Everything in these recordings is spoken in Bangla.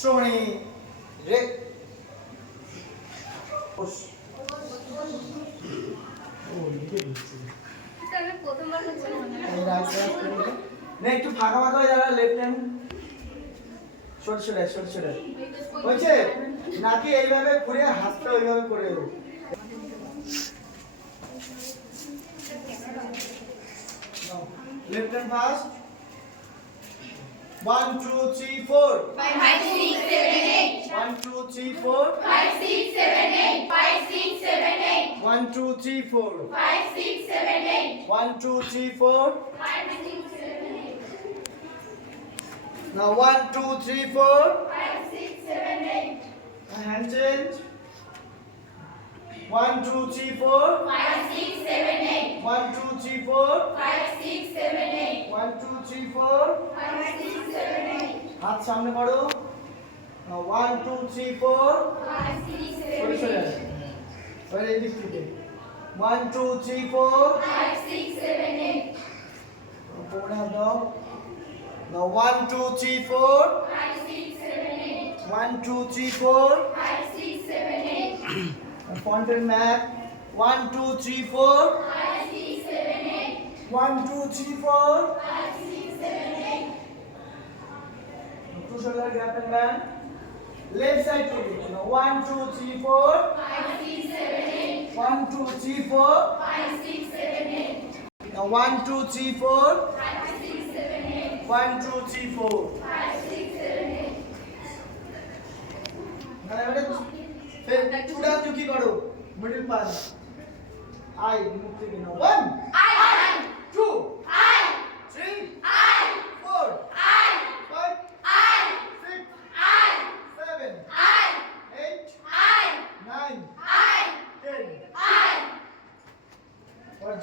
শ্রবণী রে একটু ফাঁকা ফাঁকা হয়ে যারা নাকি এইভাবে ঘুরে হাতটা ওইভাবে করে দেবো? Left hand first One, two, three, four. Five, five, six, seven, eight. One, two, three, four. Five, six, seven, eight. Five, six, seven, eight. One, two, three, four. Five, six, seven, eight. One, two, three, four. Five, six, seven, eight. Now one, two, three, four. Five, six, seven, eight. Hand change. One, two, three, four. Five, six, seven, eight. One, two, three, four. Five, six, seven, eight. One, two. Seven, eight. হাত সামনে করো seven, eight. আসো। এবার এই দিক থেকে four. Five, six, seven, eight. পড়ে দাও Now one, two, three, four. Five, six, seven, eight. One, two, three, four. Five, six, seven, eight. Fountain map. One, two, three, four. Five. One, two, three, four. Five, six, seven, eight. Push your leg up and bend. Left side to it. One, two, three, four. Five, six, seven, eight. One, two, three, four. Five, six, seven, eight. Now one, two, three, four. Five, six, seven, eight. One, two, three, four. Five, six, seven, eight. Now, फिर चूड़ा चुकी करो मिडिल पास आई मुक्ति गिनो one.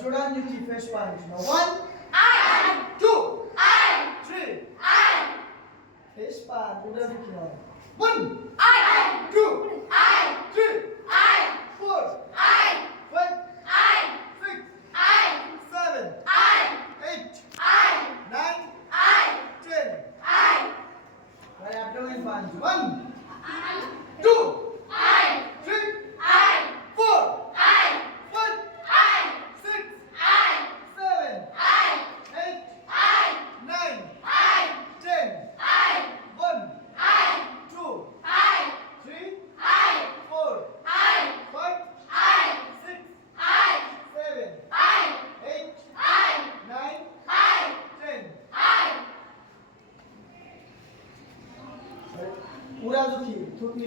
Jordan, you keep first Spanish. Now one, I, two, I, three, I. First part, Jordan, you keep one. One, I, two.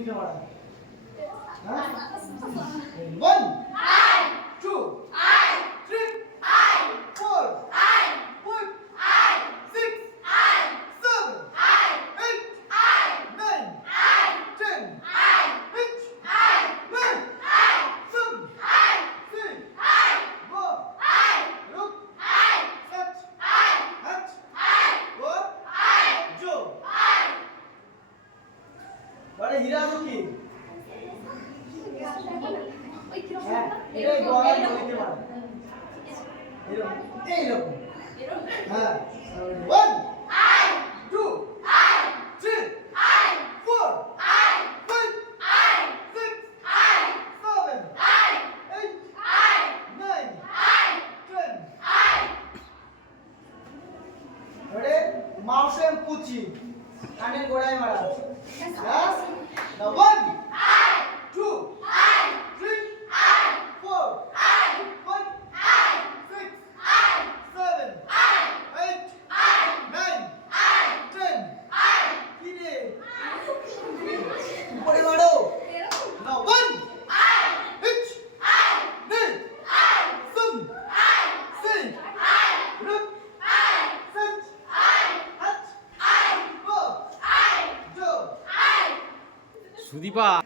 Vive lá. বলে হীরা হ্যাঁ এটাই গলার নদীতে মারে এরকম। এইরকম। হ্যাঁ। ওয়ান। Viva!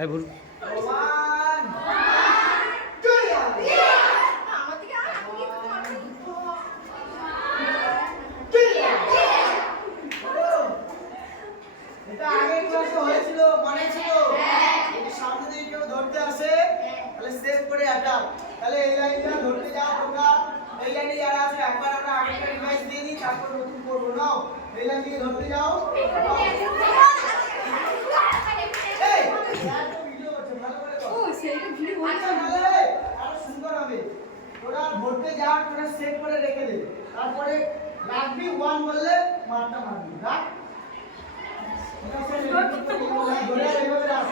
হ্যাঁ ভুল সেট করে রেখে দেবে তারপরে রাখবি ওয়ান বললে মারটা মারবি রাখ ধরে এইভাবে রাখ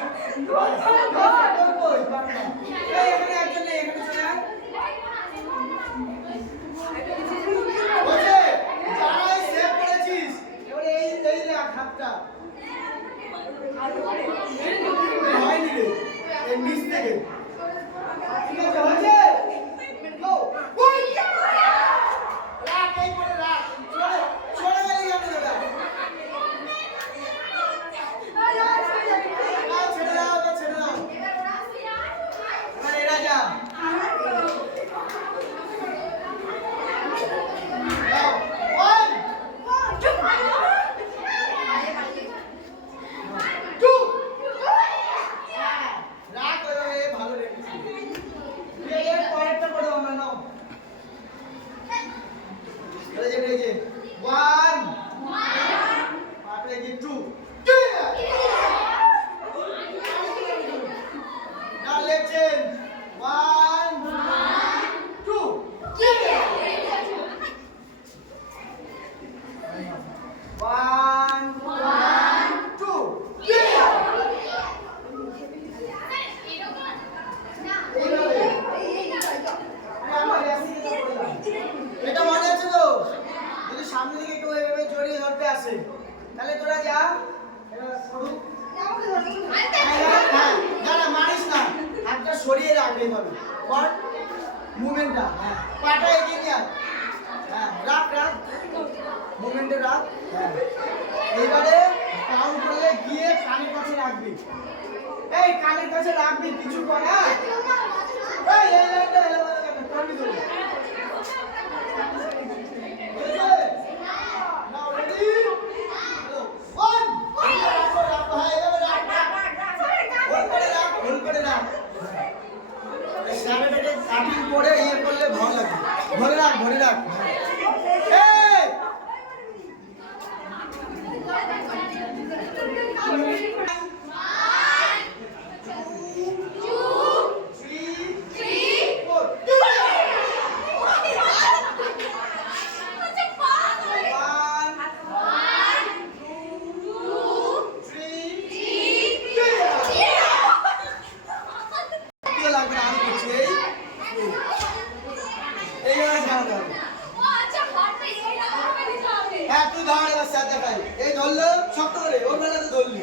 তুই ধর এবার স্যার দেখাই। এই ধরলো, শক্ত করে, ওর বেলাতে ধরলি।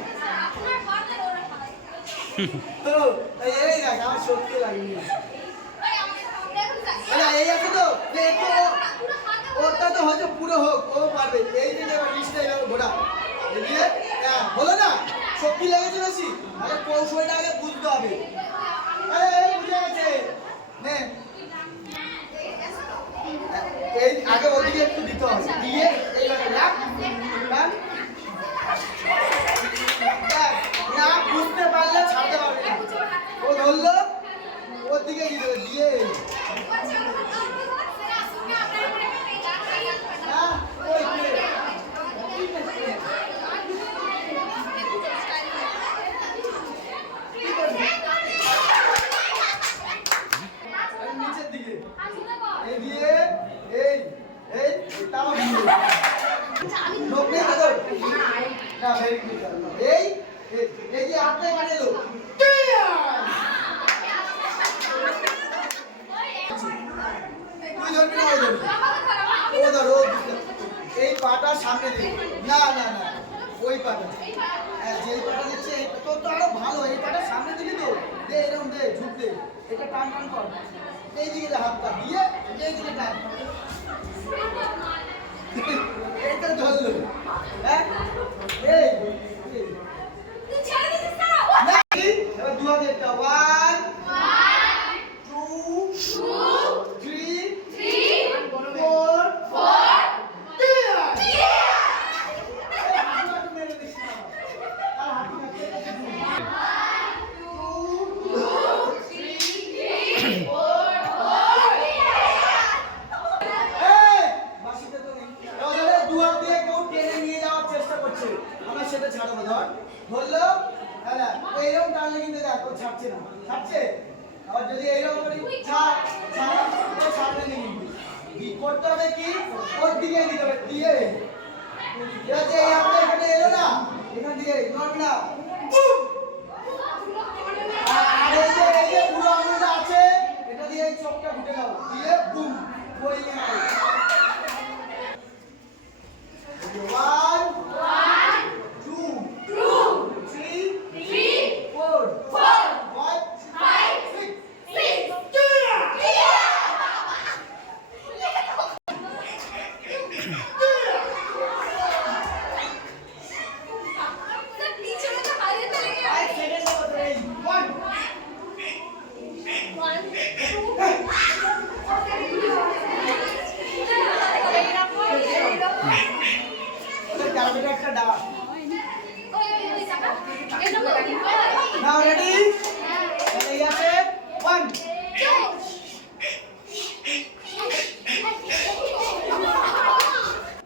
তো, এই, দেখ, আমার শক্তি লাগেনি। ওটা তো হয়তো পুরো হোক, ও পারবে। এই যে নিচটা এভাবে ঘোরা। এদিকে, হ্যাঁ, হলো না? শক্তি লেগেছে বেশি? তাহলে কৌশলটা আগে বুঝতে হবে। আরে, বুঝে গেছে। এই আগে ওদিকে একটু দিতে হবে দিয়ে এইভাবে রাখ। না বুঝতে পারলে ছাড়তে পারবে না ও ধরলো ওর দিকে দিতে হবে দিয়ে হ্যাঁ ওই দিয়ে। কি করবি? এই নিচের দিকে এই দিয়ে এই এই তাও দিয়ে লোক নেই তোর না ভেরি গুড এই এই এই যে আপনি মানে লো তুই ধরবি না ও ধরবি ও ধর ও বুঝলো। এই পাটা সামনে দিবি না না না হ্যাঁ যেই পাটা দিচ্ছে তোর তো আরও ভালো, এই পাটা সামনে দিলি তো? দে এরকম দে, ঝুঁক দে। এটা টান টান কর। এই দিকে দে হাতটা, দিয়ে এই দিকে টান। এটা ধরলো। হ্যাঁ? এই এই। না, এই, এবার দু হাতে একটা ওয়ান টু থ্রি ফোর সেটা ছাড়বো ধর ধরলো হ্যাঁ এইরকম টানলে কিন্তু দেখো ছাড়ছে না। ছাড়ছে? আবার যদি এইরকম করি ছাড় ছাড় ও ছাড়বে কি করতে হবে কি? ওর দিকে দিতে হবে, দিয়ে। যে এই হাতটা এখানে এলো না, এখান না। আর আছে, এটা বই নিয়ে নাও one two three four five six five second হবে এই ওয়ান ওদের ক্যালকুলেটর একটা ডাক নাও রেডি এই আছে ওয়ান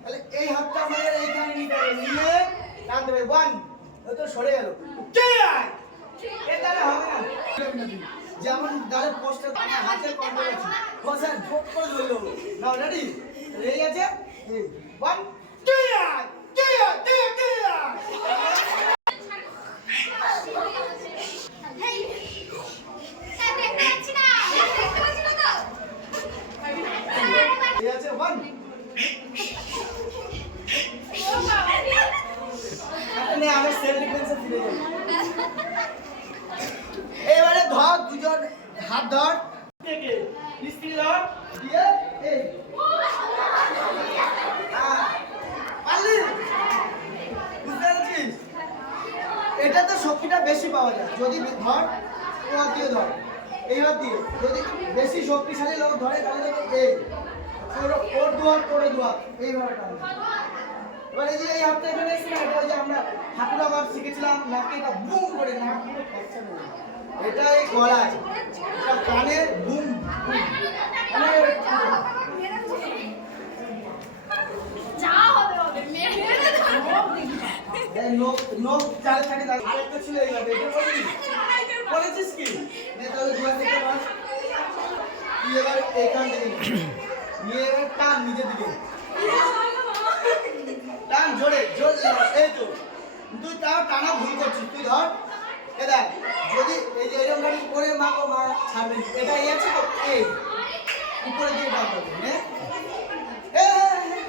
তাহলে এই হাতটা আমাদের এইখানে নিতে হবে নিয়ে টান দেবে ওয়ান ও তো সরে গেল এ তাহলে হবে না ডালে পোস্টার হাতের কন্ট্রোল আছে বসান ঠোক করে ধরলো। নাও রেডি রেডি আছে? ওয়ান আমার সেল রিফারেন্সে ফিরে যাবেন এবারে ধর দুজন। হাত ধর। থেকে স্ত্রী ধর দিয়ে এই। পারলি? বুঝতে পারছিস? এটাতে শক্তিটা বেশি পাওয়া যায়। যদি ধর ও দিয়ে ধর। এইবার দিয়ে। যদি বেশি শক্তিশালী লোক ধরে তাহলে এই। ওর দুয়ার করে দুয়ার এইভাবে টানবে এবার এই যে এই হাতটা এখানে এসেছে আমরা ঠাকুরা মাপ শিখেছিলাম নাকে এটা বুম করে নাক এটা এই গলায়। এটা কানে বুম। মানে কি? তাহলে দুয়া থেকে এবার টান নিজের দিকে। টান জোরে জোরে। এই তো। তুই তাও টানা ভুল করছিস। তুই ধর। এ দেখ যদি এই যে এরকম গাড়ি করে মা গো মা ছাড়বে না। এটা এই আছে তো? এই। উপরে দিয়ে টান করবে নে এ,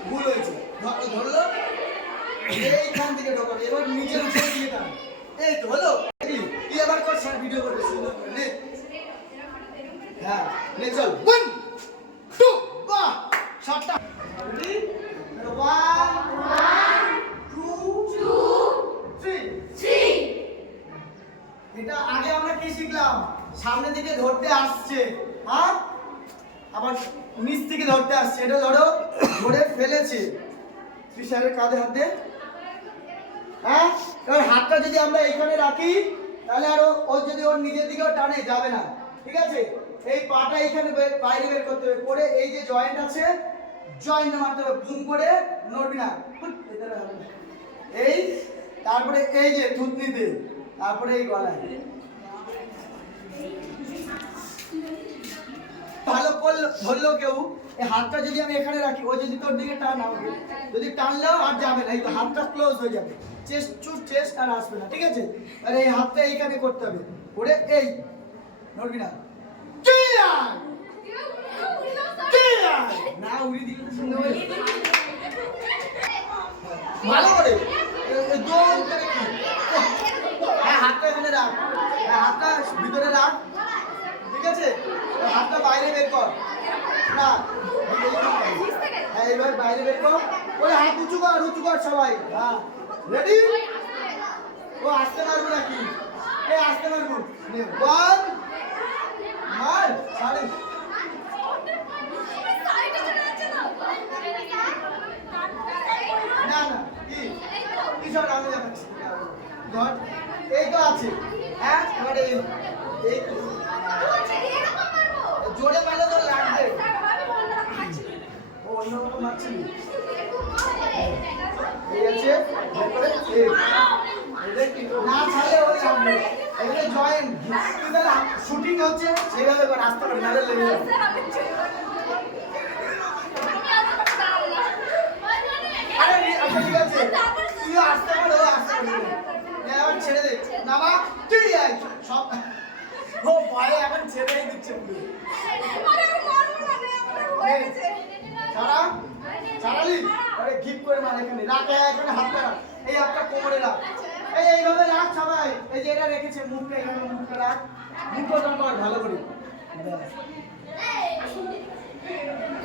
ভুল হয়েছে। ধর- ধরলো এইখান থেকে ঢোকাবে এবার নিচের উপরে দিয়ে টান এই তো হলো? তুই আবার কর স্যার ভিডিও করবে সুন্দর করে নে। হ্যাঁ নে চল। ওয়ান টু বাহ শটটা রেডি ওয়ান টু থ্রি এটা আগে আমরা কি শিখলাম? সামনে থেকে ধরতে আসছে। হ্যাঁ আবার নিচ থেকে ধরতে আসছে। এটা ধরো, ধরে ফেলেছে। কাঁধে হাত হ্যাঁ? হাতটা যদি আমরা এইখানে রাখি, তাহলে আরও ও যদি ওর নিজের দিকেও টানে, যাবে না। ঠিক আছে? এই পাটা এখানে বাইরে বের করতে হবে। করে এই যে জয়েন্ট আছে জয়েন্ট মারতে হবে বুম করে নড়বি না। এই, তারপরে এই যে থুতনিতে। তারপরে এই গলায়। ভালো করল ধরলো কেউ এই হাতটা যদি আমি এখানে রাখি ও যদি তোর দিকে টান আমাকে। যদি টানলেও আর যাবে না এই হাতটা ক্লোজ হয়ে যাবে। চেস্ট টু চেস্ট আর আসবে না ঠিক আছে? আর এই হাতটা এইখানে করতে হবে। করে এই নড়বি না! না উড়ি দিলে তো সুন্দর ভালো করে। দৌড় করে হাতটা এখানে রাখ। হ্যাঁ হাতটা ভিতরে রাখ। ঠিক আছে? হাতটা বাইরে বের কর। না হ্যাঁ এইভাবে বাইরে বের কর। ওই হাত উঁচু কর উঁচু কর সবাই। হ্যাঁ। রেডি ও, আসতে পারব নাকি? এ, আসতে পারব। ওয়ান মার সাড়ে না না, কি? কি সব আমি দেখাচ্ছি ধর। এই তো আছে। হ্যাঁ আমাদের এই এই তো। জোরে পারলে তো লাগবে ও অন্য রকম মারছিলি এই আছে তারপরে এই এই দেখি, না ছাড়লে ওই লাগবে এখানে জয়েন তুই তাহলে শুটিং হচ্ছে সেভাবে কর আসতে পারে নাহলে লেগে যাবে আরে নি- আচ্ছা ঠিক আছে তুইও আসতে পারো ও আসতে পারো না এবার ছেড়ে দে নামা তুই আয় সব ও ভয়ে এখন ছেড়েই দিচ্ছে পুরো ছাড়া ছাড়ালি আরে গিপ করে মার এখানে রাখ এই এখানে হাতটা রাখ এই হাতটা কোমরে রাখ এই এইভাবে রাখ সবাই এই যে এটা রেখেছে মুখটা এখানে মুখটা রাখ মুখটা ভালো করে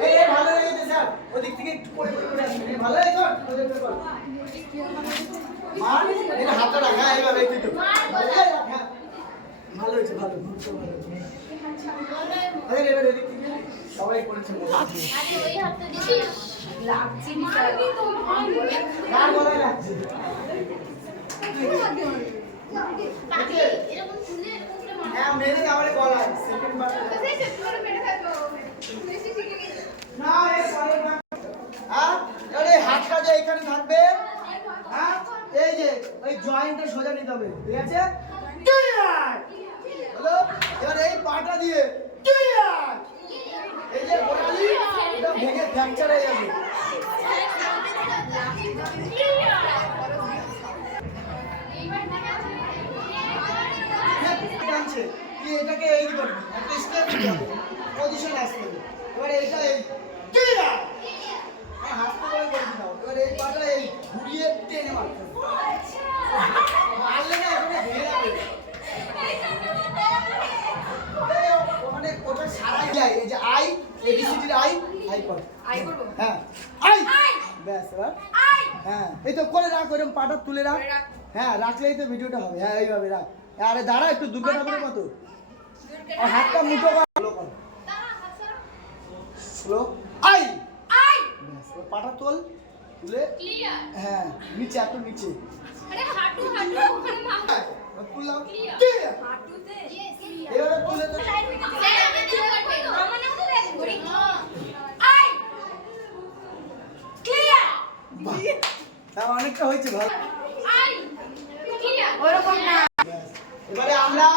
এই ভালো স্যার। ওদিক থেকে একটু ভালো লেগেছে ওদিকটা কর মার এটা হাতটা রাখ হ্যাঁ এইভাবে একটু একটু। এই রাখ, হ্যাঁ। ভালো হয়েছে ভালো মুখটা ভালো হয়েছে। আরে এবার এদিক থেকে সবাই করেছে লাগছে? হ্যাঁ মেরে আমার গলায় সেকেন্ড বার না এ পরে না হ্যাঁ এবারে হাতটা যে এখানে থাকবে। হ্যাঁ এই যে ওই জয়েন্টটা সোজা নিতে হবে। ঠিক আছে? হলো এবার এই পাটা দিয়ে। এই যে গোড়ালি ভেঙে ফ্র্যাকচার হয়ে যাবে। এটাকে এই করবি একটা স্টেপ পজিশন আসতে হবে। এবার এইটা এই টিয়া হাতটা করে করে দিতে এবার এই পাটা এই ঘুরিয়ে টেনে মারতে মারলে না এখানে ভেঙে যাবে। ওখানে ওটা সারাই যায়। এই যে আই এবিসিডির আই আই কর। আই করব? হ্যাঁ। আই। ব্যাস এবার। হ্যাঁ এই তো করে রাখ ওরকম পাটা তুলে রাখ। হ্যাঁ রাখলেই তো ভিডিওটা হবে। হ্যাঁ এইভাবে রাখ। আরে দাঁড়া একটু দুর্গা ঠাকুরের মতো। হাতটা মুঠো কর। স্লো আই! আই! পাটা তোল তুলে। ক্লিয়ার হ্যাঁ নিচে একটু নিচে। বাহ, তার অনেকটা হয়েছে ব্যাস। এবারে আমরা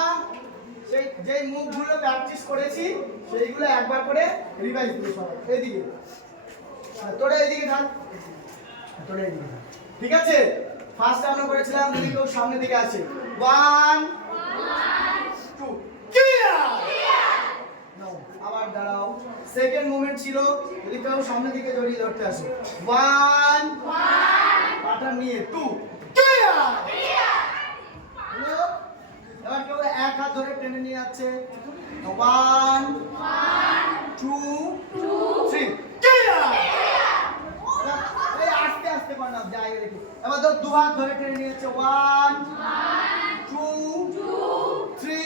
সেই যে মুভগুলো প্র্যাকটিস করেছি সেইগুলো একবার করে রিভাইজ দিই সবাই। এদিকে। হ্যাঁ, তোরা এদিকে থাক। তোরা এদিকে থাক। ঠিক আছে? ফার্স্ট আমরা করেছিলাম যদি কেউ সামনে দিকে আছে ওয়ান টু আবার দাঁড়াও। সেকেন্ড মুভমেন্ট ছিল যদি কেউ সামনের দিকে জড়িয়ে ধরতে আসে। ওয়ান পাটা নিয়ে টু ক্লিয়ার? এবার কেউ এক হাত ধরে টেনে নিয়ে যাচ্ছে। ওয়ান টু থ্রি আস্তে আস্তে পারলাম যাই দেখি এবার ধর দু হাত ধরে টেনে নিয়ে যাচ্ছে। One two three